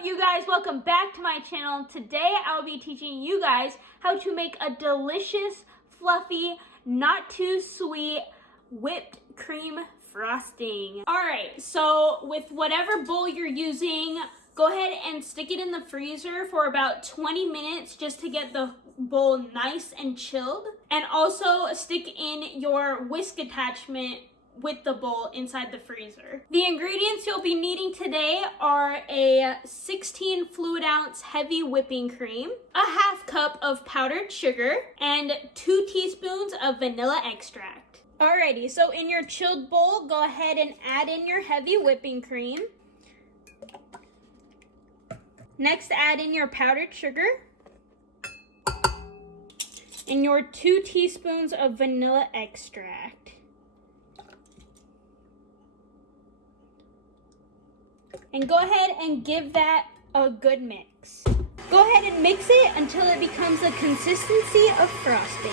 up, you guys? Welcome back to my channel. Today I'll be teaching you guys how to make a delicious, fluffy, not too sweet whipped cream frosting. Alright, so with whatever bowl you're using, go ahead and stick it in the freezer for about 20 minutes just to get the bowl nice and chilled. And also stick in your whisk attachment with the bowl inside the freezer. The ingredients you'll be needing today are a 16 fluid ounce heavy whipping cream, a half cup of powdered sugar, and 2 teaspoons of vanilla extract. Alrighty, so in your chilled bowl, go ahead and add in your heavy whipping cream. Next, add in your powdered sugar and your 2 teaspoons of vanilla extract. And go ahead and give that a good mix. Go ahead and mix it until it becomes the consistency of frosting.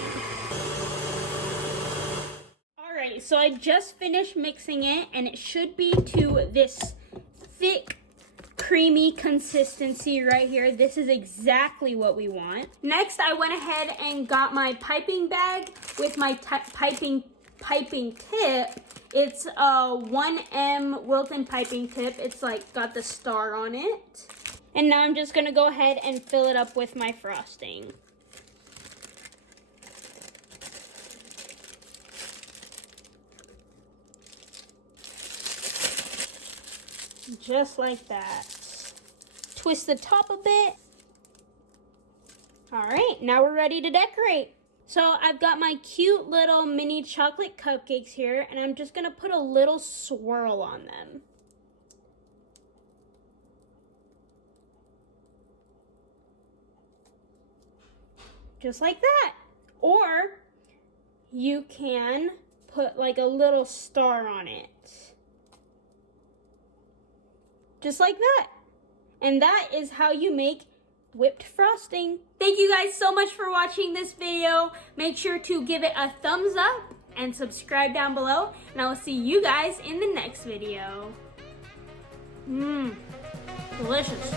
Alright, so I just finished mixing it and it should be to this thick, creamy consistency right here. This is exactly what we want. Next, I went ahead and got my piping bag with my piping tip. It's a 1M Wilton piping tip. It's like got the star on it. And now I'm just gonna go ahead and fill it up with my frosting. Just like that. Twist the top a bit. All right, now we're ready to decorate. So I've got my cute little mini chocolate cupcakes here, and I'm just gonna put a little swirl on them. Just like that. Or you can put like a little star on it. Just like that. And that is how you make whipped frosting. Thank you guys so much for watching this video. Make sure to give it a thumbs up and subscribe down below. And I will see you guys in the next video. Delicious.